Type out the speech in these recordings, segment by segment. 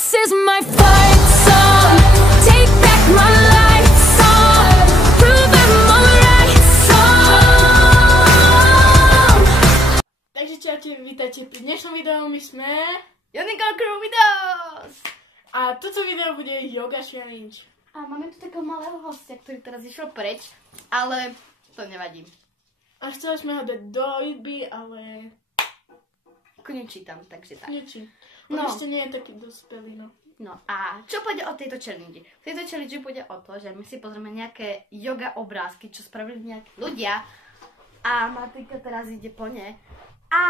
This is my fight song. Take back my life song. Prove I'm alright song. Takže čaute, vítajte pri dnešnom videu, my sme Joninka Crew Videos! a toto video bude yoga challenge. A máme tu takého malého hostia, ktorý teraz išiel preč, ale to nevadí. A chceli sme ho dať do izby, ale Nečítam, takže tak. niečím. No. On ešte nie je taký dospelý, no. No a čo pôjde o tejto challenge? V tejto challenge pôjde o to, že my si pozrieme nejaké yoga obrázky, čo spravili nejakí ľudia a Martinka teraz ide po ne a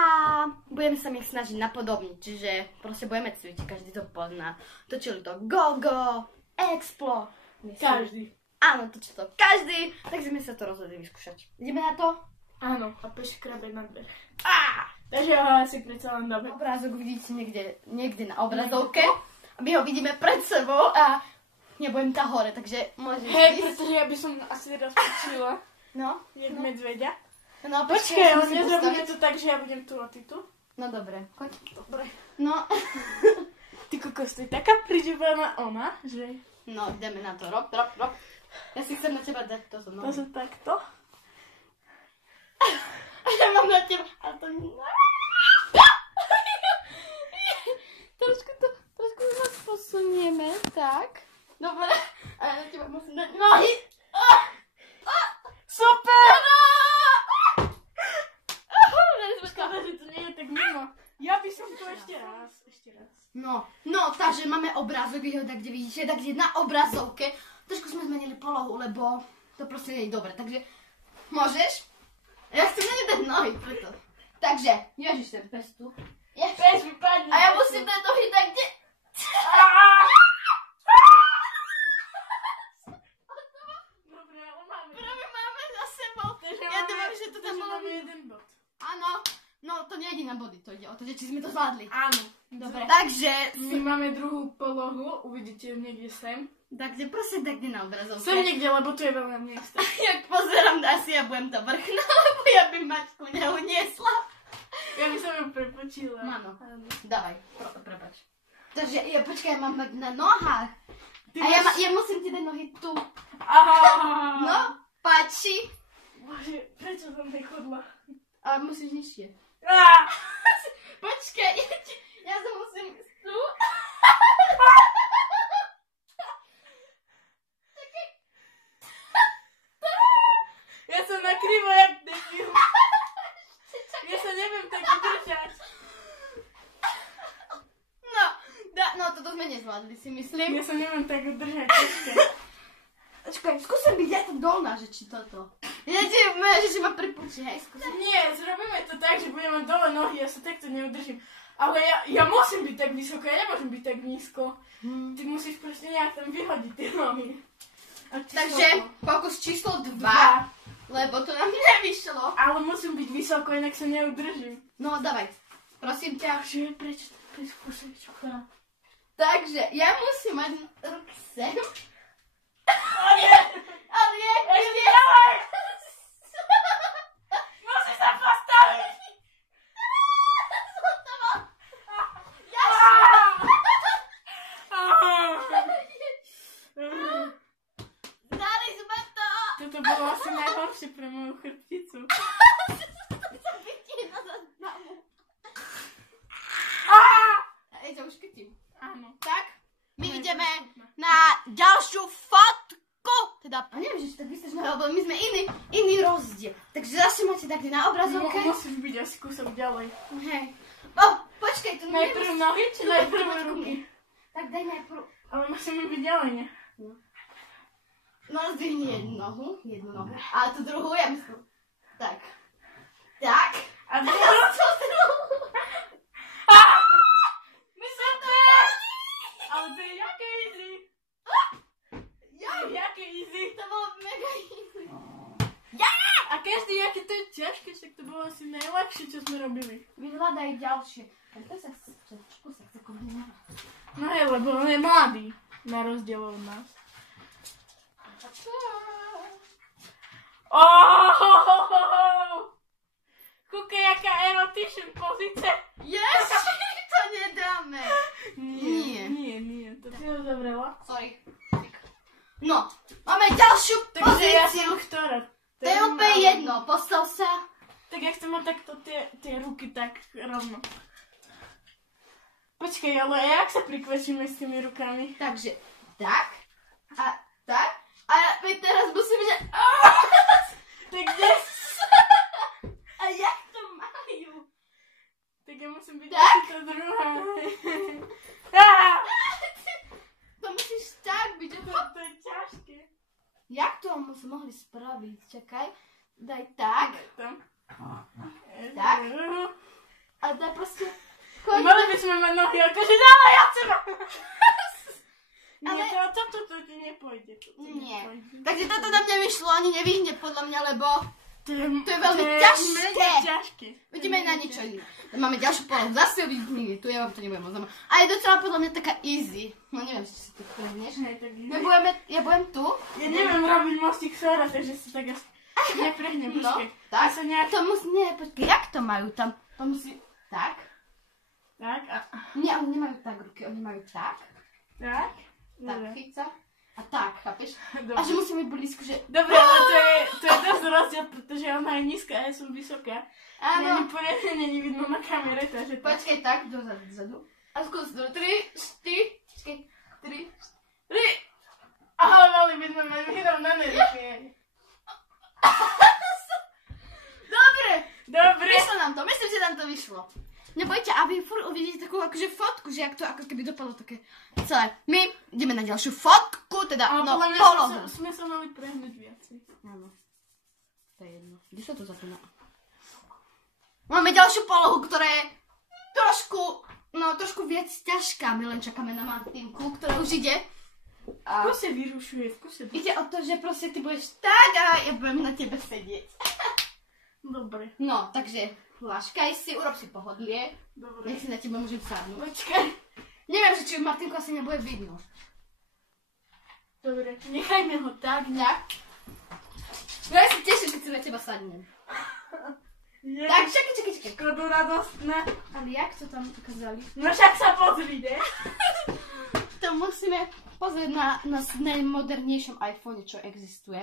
budeme sa ich snažiť napodobniť, čiže proste budeme cvičiť, každý to pozná. Točili to Gogo, Explo, Každý. Áno, točil to každý, takže sme sa to rozhodli vyskúšať. Ideme na to? Áno, a peš krabe na dvere. Á! Takže ho asi predsa len dáme. Obrázok vidíte niekde na obrazovke. My ho vidíme pred sebou a nebudem tá hore, takže môžeš Hej, ísť. pretože ja by som asi raz počula No, medveďa. no Počkaj, on musím nezrobíme postaviť. to tak, že ja budem tu a ty tu. No dobre, choď. Dobre. No, Ty kokos, to je taká pridebána ona, že no ideme na to, rob. Ja si chcem na teba dať to so mnou. to sa takto. Ja mám na teba, a to nie. Trošku nás posunieme, tak. Dobre, a ja na teba musím dať nohy. Super! Škoda, že to nie je tak mimo. Ja by som to ešte raz. No, takže máme obrázok, vy ho tak, kde vidíte, tak kde na obrazovke. Trošku sme zmenili polohu, lebo to proste nie je dobre, takže môžeš? Ja chcem na ne dať nohy, preto. Takže, ježiš ten pes tu. Pes vypadne. A ja musím dať nohy tak, kde... Dobre, ale máme. Práve máme za sebou. Takže Ja dúfam, že to tam bolo... máme jeden bod. Áno, no to nejde na body, to ide o to, že či sme to zvládli. Áno. Dobre. Takže, My máme druhú polohu, uvidíte niekde sem. takže prosím tak na obrazovke. Sem niekde, lebo tu je veľa miesta. Jak pozerám, asi ja budem tá vrchná, lebo ja by Maťku neuniesla. Ja by som ju prepočila. Áno. Dávaj, prepač. Takže, počkaj, ja mám mať na nohách. A ja musím ti dať nohy tu. Aha. No, páči. Bože, prečo som nechodla? Ale musíš nižšie. Počkaj, ja sa musím ísť tu. Ja som nakrivo jak debil. Ja sa neviem tak udržať. No, toto sme nezvládli, si myslím. Ja sa neviem tak udržať. Počkaj. Počkaj, skúsim byť ja tu dolná, že či toto. Ja ti, že ma pripúči, hej, skúsim. Nie, zrobíme to tak, že budeme dole nohy, ja sa takto neudržím. Ale ja musím byť tak vysoko, ja nemôžem byť tak nízko. Ty musíš proste nejak tam vyhodiť tie nohy. Takže, pokus číslo 2, lebo to nám nevyšlo. Ale musím byť vysoko, inak sa neudržím. No, dávaj, prosím ťa. Prečo to skúšaj, čo chorá? Takže, ja musím mať ruky sem. Ale ešte ďalej! Musíš sa postaviť! Dali sme to! Toto bolo asi najhoršie pre moju chrbticu. Som vidieť na zaznamu. Ej, to už kytím. Áno. Tak, my ideme na ďalšiu fotku. Teda, a neviem, že tak vystaš na, lebo my sme iný rozdiel. Takže zase máte tak na obrazovke. Musíš byť asi kúsok ďalej. Hej. O, počkaj, tu Najprv nohy, či najprv ruky? Tak daj najprv. Ale musíme byť ďalej, ne? No, zdvihni jednu nohu. A tú druhú, ja myslím. Tak. Tak. A druhú? Co druhú? Myslím to! Ale to je jaké easy? Jaké easy? To bolo mega easy. A každý, aké to je ťažké, tak to bolo asi najľahšie, čo sme robili. Vyhľadaj ďalšie. To sa chce kombinovať. No hej, lebo on je mladý. Na rozdiel od nás. Kúkaj, jaká erotičná pozícia. Yes! To nedáme. Nie. Sorry. No, máme ďalšiu Takže ja pozíciu. som ktorá? To je úplne jedno, postav sa. Tak ja chcem mať takto tie ruky tak rovno. Počkej, ale jak sa prikvečíme s tými rukami? Takže, tak. A tak. A my teraz musíme, že... Tak kde? A jak to majú? Tak ja musím byť Tak? tá druhá. To musíš tak byť, že To je ťažké. Jak to mohli spraviť? Čakaj. Daj tak. Tam. Tak? A daj proste... Mali by sme mať nohy, akože dávaj, ja chcem. Nie, Ale- toto ti nepôjde. Nie. Takže toto nám nevyšlo, ani nevyhne podľa mňa, lebo To je veľmi ťažké. mega ťažké. ideme na niečo iné. Máme ďalšiu polohu. Zase uvidíte, tu ja vám to nebudem moc. A je docela podľa mňa taká easy. No neviem, či si tu chvíľneš. Hej, tak Ja budem tu. ja neviem robiť mostík Sora, takže sa tak asi neprehnem. No, Počkej. tak. Ja sa nejak... To musí, nie, počkej, jak to majú tam? To musí, tak. Tak a... Nie, oni nemajú tak ruky, oni majú tak. Tak? Tak, Dobre. chyca. A tak, chápeš? Dobre. A že musíme byť blízko, že... Dobre, ale to je dosť rozdiel, pretože ona je nízka a ja som vysoká. Áno. Poriadne není vidno na kamere, takže tak. Počkej, tak, dozadu. A skús, 3, 4, počkej, 3, 4. Ale mali by sme mať vyrovnané ruky. Dobre, Dobre. vyšlo nám to, myslím, že nám to vyšlo. Nebojte, a vy furt uvidíte takú akože fotku, že jak to ako keby dopadlo také celé. My ideme na ďalšiu fotku, teda, Ale no, podľa mňa polohu. sme sa mali prehnúť viacej. Áno. To je jedno. Kde sa to zapína? Máme ďalšiu polohu, ktorá je trošku viac ťažká. My len čakáme na Martinku, ktorá už ide. A V kuse vyrušuje, v kuse. ide o to, že proste ty budeš tak a ja budem na tebe sedieť. Dobre. No, takže laškaj si, urob si pohodlie. Dobre. Nech si na teba môžem sadnúť. Počkaj. Neviem, že či Martinku asi nebude vidno. Dobre, nechajme ho tak. Tak? No ja sa teším, keď si na teba sadnem. Je Tak, čakaj. škodu radostné. Ale jak to tam ukázali? No však sa pozri, ne? To musíme pozrieť na najmodernejšom iPhone, čo existuje.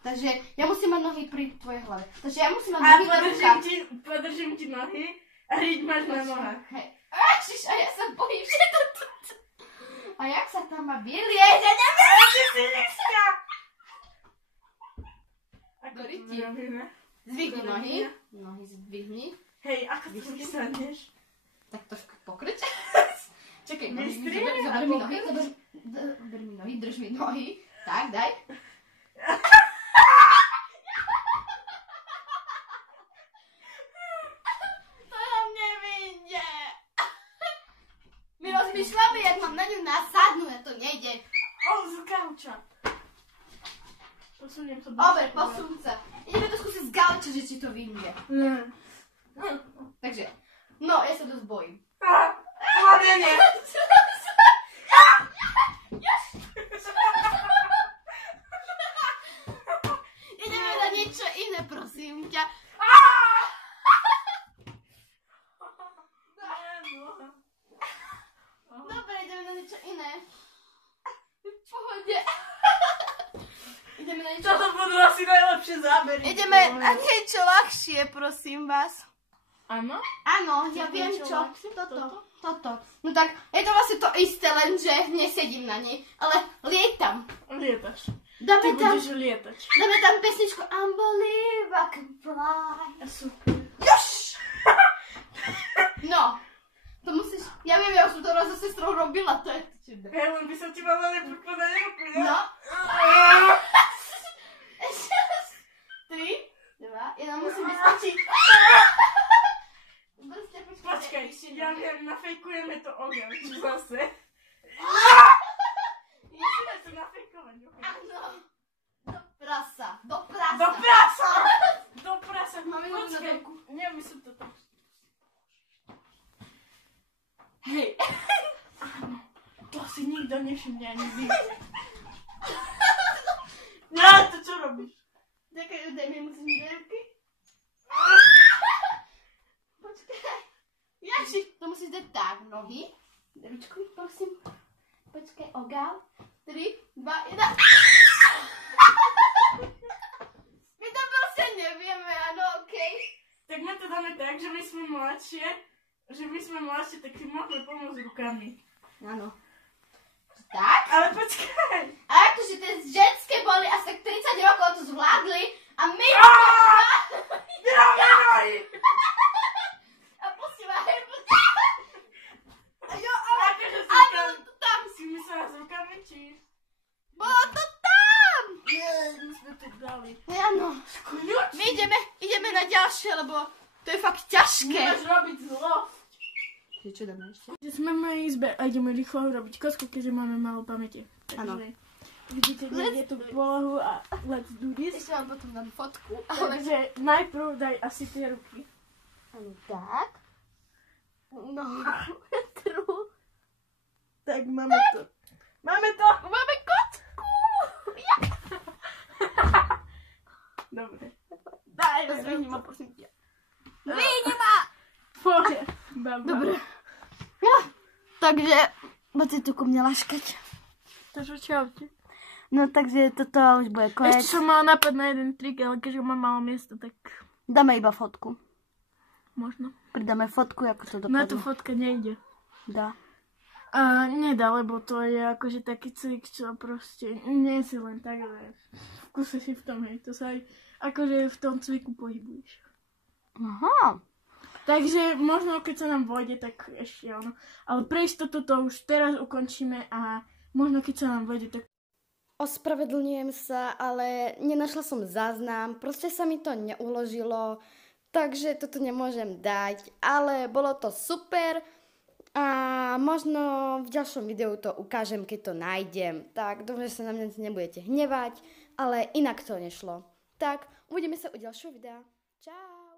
Takže ja musím mať nohy pri tvojej hlave. Takže ja musím mať A nohy pri rukách. podržím ti nohy a riť máš na nohách. Hej. Ježiš, a ja sa bojím, že to tu... A jak sa tam má vylieť? Ja neviem! Ty si nízka! Ako Dory, to ti. robíme? Zdvihni Dobre, nohy. nie. Nohy zdvihni. Hej, ako to vysadneš? Tak trošku pokryť. Čakaj, Vystrie zober a mi nohy, pokryť? zober mi nohy, drž mi nohy. Tak, daj. To nám nevyjde. My rozmýšľame, jak mám na ňu nasadnúť, a to nejde. Z gauča. Posuniem to. Dobre, posun sa. Ideme to skúsiť z gauča, že či to vyjde. Ne. Takže, no, ja sa dosť bojím. Hlavne nie. Ideme na niečo iné, prosím ťa. Dobre, ideme na niečo iné. V pohode. Ideme na niečo... Toto budú asi najlepšie zábery. Ideme na niečo ľahšie, prosím vás. Áno? Áno, ja viem čo. Toto. No tak, je to vlastne to isté, lenže nesedím na nej, ale lietam. Lietaš. Dáme Ty tam, budeš lietať. dáme tam pesničku I believe I can fly. Super. Jož! No, to musíš, ja viem, ja už som to raz so sestrou robila, to je čudné. Hej, len by som ti mala nepokladať ruku, ja? No. Ešte raz. 3, 2, 1, musím vyskočiť. Počkaj, ja viem, nafejkujeme to ogeľ, či zase. Musíme to nafejkovať, ok? Áno. Do prasa. Do prasa. Do prasa! Do prasa. Máme ju na Počkaj, domku. nemyslím to tam. Hej. To si nikto nevšimne ani vy. Ja, to čo robíš? Ďakujem, daj mi, musíš mi dať ruky. Počkaj. Jaši, to musíš dať tak, nohy. Ručku, prosím. Počkej, Oga. 3, 2, 1. My to proste nevieme, áno, okej. Tak my to dáme tak, že my sme mladšie, tak si môžeme pomôcť rukami. Áno. Tak? Ale počkaj! A akože tie ženské boli asi tak 30 rokov to zvládli a my... Vyrovnaj! A pustila herbu. Akože si A bolo to tam. Si myslela s rukami, či... Bolo to tam. My sme to dali. Áno. Kľúč! My ideme na ďalšie, lebo to je fakt ťažké. Nemáš robiť zlo. Čo dáme ešte? Že sme v mojej izbe a ideme rýchlo robiť kostku, keďže máme málo pamäti. Áno. Takže vidíte niekde tú polohu a let's do this. Ešte vám potom dám fotku. Takže najprv daj asi tie ruky. Áno, tak. No, vetru. Tak máme to. Máme to! Máme kotku. Dobre. Daj, rozvihni ma, prosím ťa. Zvihni ma. Poď. Baba. Dobre. Ja. Takže, budete tu ku mne laškať. Takže čaute. No takže toto už bude koniec. Ešte som mala nápad na jeden trik, ale keďže mám málo miesta, tak Dáme iba fotku. možno. Pridáme fotku, ako to Na tú dopadlo. fotka nejde. Dá. Nedá, lebo to je akože taký cvik, čo proste nie si len tak, ale v kuse si v tom, hej. To sa aj akože v tom cviku pohybuješ. Aha. Takže možno keď sa nám vojde, tak ešte áno. Ale pre istotu to už teraz ukončíme a možno keď sa nám vojde, tak... Ospravedlňujem sa, ale nenašla som záznam, proste sa mi to neuložilo, takže toto nemôžem dať, ale bolo to super a možno v ďalšom videu to ukážem, keď to nájdem. Tak dúfam, že sa na mňa nebudete hnevať, ale inak to nešlo. Tak, uvidíme sa u ďalšieho videa. Čau!